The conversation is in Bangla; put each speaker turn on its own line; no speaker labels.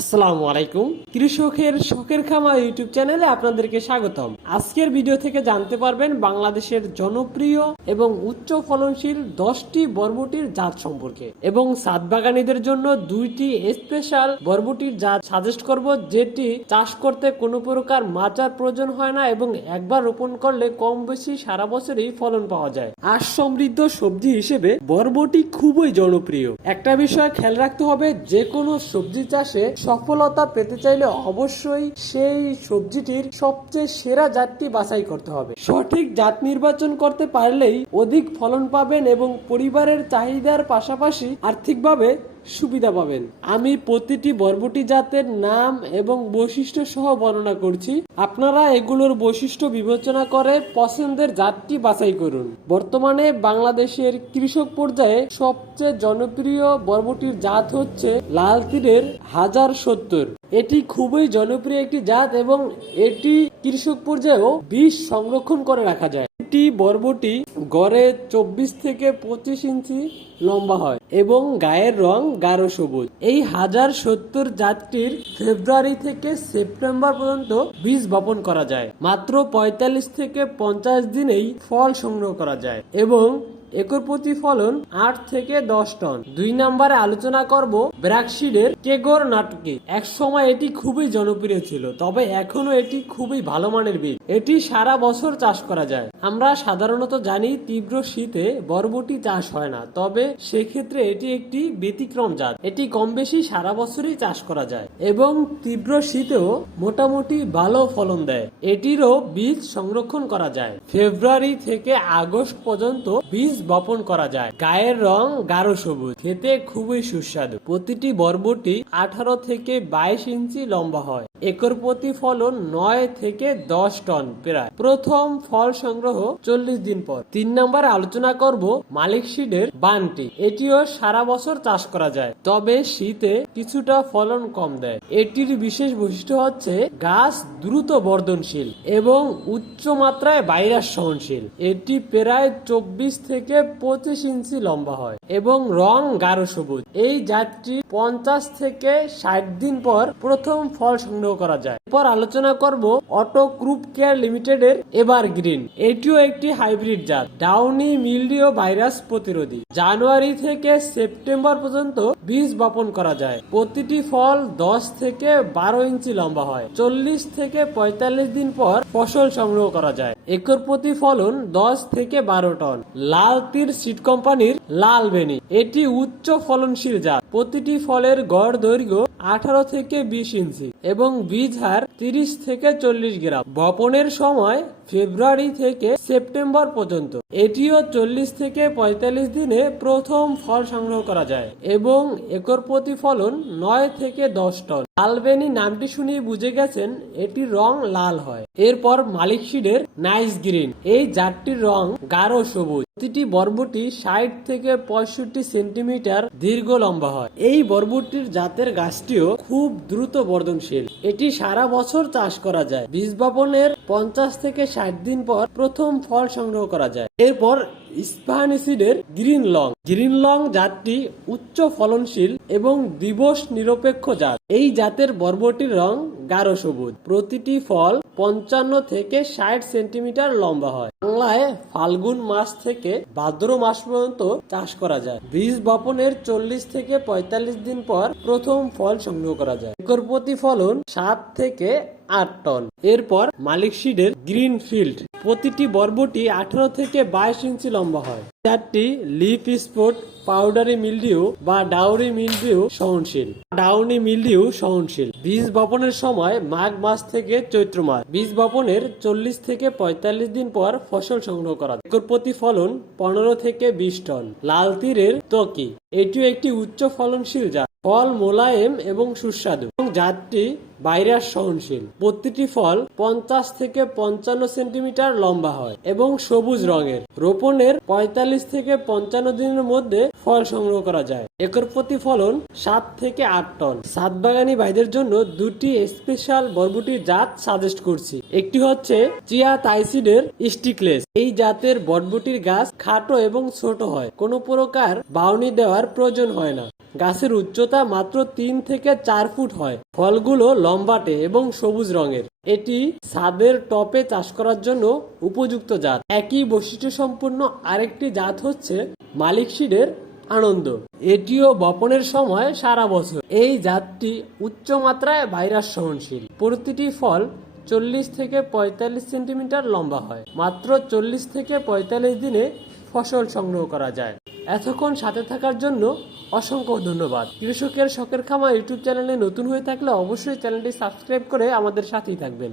আসসালামু আলাইকুম। কৃষকের শখের খামার ইউটিউব চ্যানেলে আপনাদেরকে স্বাগতম। আজকের ভিডিও থেকে জানতে পারবেন বাংলাদেশের জনপ্রিয় এবং উচ্চ ফলনশীল দশটি বরবটির জাত সম্পর্কে এবং সাত বাগানীদের জন্য দুইটি স্পেশাল বরবটির জাত সাজেস্ট করব, যেটি চাষ করতে কোনো প্রকার মাচার প্রয়োজন হয় না এবং একবার রোপণ করলে কম বেশি সারা বছরই ফলন পাওয়া যায়। আর সমৃদ্ধ সবজি হিসেবে বরবটি খুবই জনপ্রিয়। একটা বিষয় খেয়াল রাখতে হবে, যে কোনো সবজি চাষে সফলতা পেতে চাইলে অবশ্যই সেই সবজিটির সবচেয়ে সেরা জাতটি বাছাই করতে হবে। সঠিক জাত নির্বাচন করতে পারলেই অধিক ফলন পাবেন এবং পরিবারের চাহিদার পাশাপাশি আর্থিকভাবে সুবিধা পাবেন। আমি প্রতিটি বরবটি জাতের নাম এবং বৈশিষ্ট্য সহ বর্ণনা করছি। আপনারা এগুলোর বৈশিষ্ট্য বিবেচনা করে পছন্দের জাতটি বাছাই করুন। বর্তমানে বাংলাদেশের কৃষক পর্যায়ে সবচেয়ে জনপ্রিয় বরবটির জাত হচ্ছে লাল তীরের হাজার সত্তর। এটি খুবই জনপ্রিয় একটি জাত এবং এটি কৃষক পর্যায়েও বিষ সংরক্ষণ করে রাখা যায়। এটি বর্বটি গড়ে চব্বিশ থেকে পঁচিশ ইঞ্চি লম্বা হয় এবং গায়ের রং গাঢ় সবুজ। এই হাজার সত্তর জাতটির ফেব্রুয়ারি থেকে সেপ্টেম্বর পর্যন্ত বীজ বপন করা যায়। মাত্র পঁয়তাল্লিশ থেকে পঞ্চাশ দিনেই ফল সংগ্রহ করা যায় এবং একর প্রতি ফলন আট থেকে দশ টন। দুই নম্বরে আলোচনা করব ব্র্যাকশিডের কেগর নাটকে। এক সময় এটি খুবই জনপ্রিয় ছিল, তবে এখনও এটি খুবই ভালো মানের বীজ। এটি সারা বছর চাষ করা যায়। আমরা সাধারণত জানি তীব্র শীতে বরবটি চাষ হয় না, তবে সেক্ষেত্রে এটি একটি ব্যতিক্রম জাত। এটি কম বেশি সারা বছরই চাষ করা যায় এবং তীব্র শীতেও মোটামুটি ভালো ফলন দেয়। এটিরও বীজ সংরক্ষণ করা যায়। ফেব্রুয়ারি থেকে আগস্ট পর্যন্ত বীজ বপন করা যায়। গায়ের রং গাঢ় সবুজ, খেতে খুবই সুস্বাদু। প্রতিটি বরবটি আঠারো থেকে বাইশ ইঞ্চি লম্বা হয়। একর প্রতি ফলন নয় থেকে দশ টন প্রায়। প্রথম ফল সংগ্রহ চল্লিশ দিন পর। তিন নম্বর আলোচনা করব মালিক সিডের বানটি। এটিও সারা বছর চাষ করা যায়। তবে শীতে কিছুটা ফলন কম দেয়। এটির বিশেষ বৈশিষ্ট্য হচ্ছে গাছ দ্রুত বর্ধনশীল এবং উচ্চ মাত্রায় ভাইরাস সহনশীল। এটি প্রায় চব্বিশ থেকে পঁচিশ ইঞ্চি লম্বা হয় এবং রং গাঢ় সবুজ। এই জাতটি পঞ্চাশ থেকে ষাট দিন পর প্রথম ফল সংগ্রহ করা যায়। এরপর আলোচনা করব অটো গ্রুপ কেয়ার লিমিটেডের এভার গ্রিন এটিও একটি হাইব্রিড জাত, ডাউনি মিলডিও ভাইরাস প্রতিরোধী। জানুয়ারি থেকে সেপ্টেম্বর পর্যন্ত বীজ বপন করা যায়। প্রতিটি ফল দশ থেকে বারো ইঞ্চি লম্বা হয়। চল্লিশ থেকে পঁয়তাল্লিশ দিন পর ফসল সংগ্রহ করা যায়। একর প্রতি ফলন দশ থেকে বারো টন। লাল তীর সিড কোম্পানির লাল বেনি। এটি উচ্চ ফলনশীল জাত। প্রতিটি ফলের গড় দৈর্ঘ্য আঠারো থেকে বিশ ইঞ্চি এবং বীজ হার তিরিশ থেকে চল্লিশ গ্রাম। বপনের সময় ফেব্রুয়ারি থেকে সেপ্টেম্বর পর্যন্ত। এটিও চল্লিশ থেকে পঁয়তাল্লিশ দিনে প্রথম ফল সংগ্রহ করা যায় এবং একর প্রতি ফলন নয় থেকে দশ টন। আলবেনি নামটি শুনিয়ে বুঝে গেছেন এটির রং লাল হয়। এরপর মালিক শিডের নাইস গ্রিন। এই জাতটির রং গাঢ় সবুজ। প্রতিটি বরবটি ষাট থেকে পঁয়ষট্টি সেন্টিমিটার দীর্ঘ লম্বা হয়। এই বরবটির জাতের গাছটিও খুব দ্রুত বর্ধনশীল। এটি সারা বছর চাষ করা যায়। বীজ বপনের পঞ্চাশ থেকে ষাট দিন পর প্রথম ফল সংগ্রহ করা যায়। এরপর ইস্পাহানিসিডের গ্রিন লং গ্রিন লং জাতটি উচ্চ ফলনশীল এবং দিবস নিরপেক্ষ জাত। এই জাতের বরবটির রং গাঢ় সবুজ। প্রতিটি ফল পঞ্চান্ন থেকে ষাট সেন্টিমিটার লম্বা হয়। বাংলায় ফাল্গুন মাস থেকে ভাদ্র মাস পর্যন্ত চাষ করা যায়। বীজ বপনের চল্লিশ থেকে পঁয়তাল্লিশ দিন পর প্রথম ফল সংগ্রহ করা যায়। একর প্রতি ফলন সাত থেকে আট টন। এরপর মালিক সিডের গ্রিন ফিল্ড প্রতিটি বরবটি আঠারো থেকে বাইশ ইঞ্চি লম্বা হয়। চারটি লিপ স্পট পাউডারি মিলডিউ বা ডাউরি মিলডিউ সহনশীল। ডাউনি মিলডিউ সহনশীল। বীজ বপনের সময় মাঘ মাস থেকে চৈত্র মাস। বীজ বপনের চল্লিশ থেকে পঁয়তাল্লিশ দিন পর ফসল সংগ্রহ করা। একর প্রতি ফলন পনেরো থেকে বিশ টন। লাল তীরের তকি এটিও একটি উচ্চ ফলনশীল জাত। ফল মোলায়েম এবং সুস্বাদু। এবং জাতটি ভাইরাস সহনশীল। প্রতিটি ফল পঞ্চাশ থেকে পঞ্চান্ন সেন্টিমিটার লম্বা হয় এবং সবুজ রঙের। রোপণের পঁয়তাল্লিশ থেকে পঞ্চান্ন দিনের মধ্যে ফল সংগ্রহ করা যায়। একর প্রতি ফলন সাত থেকে আট টন। সাত বাগানি ভাইদের জন্য দুটি স্পেশাল বরবুটির জাত সাজেস্ট করছি। একটি হচ্ছে চিয়া তাইসিডের স্টিকলেস। এই জাতের বটবুটির গাছ খাটো এবং ছোট হয়। কোনো প্রকার বাউনি দেওয়ার প্রয়োজন হয় না। গাছের উচ্চতা মাত্র তিন থেকে চার ফুট হয়। ফলগুলো লম্বাটে এবং সবুজ রঙের। এটি ছাদের টপে চাষ করার জন্য উপযুক্ত জাত। একই বৈশিষ্ট্য সম্পূর্ণ আরেকটি জাত হচ্ছে মালিক সিডের আনন্দ। এটিও বপনের সময় সারা বছর। এই জাতটি উচ্চ মাত্রায় ভাইরাস সহনশীল। প্রতিটি ফল চল্লিশ থেকে পঁয়তাল্লিশ সেন্টিমিটার লম্বা হয়। মাত্র চল্লিশ থেকে পঁয়তাল্লিশ দিনে ফসল সংগ্রহ করা যায়। এতক্ষণ সাথে থাকার জন্য অসংখ্য ধন্যবাদ। কৃষকের শখের খামা ইউটিউব চ্যানেলে নতুন হয়ে থাকলে অবশ্যই চ্যানেলটি সাবস্ক্রাইব করে আমাদের সাথেই থাকবেন।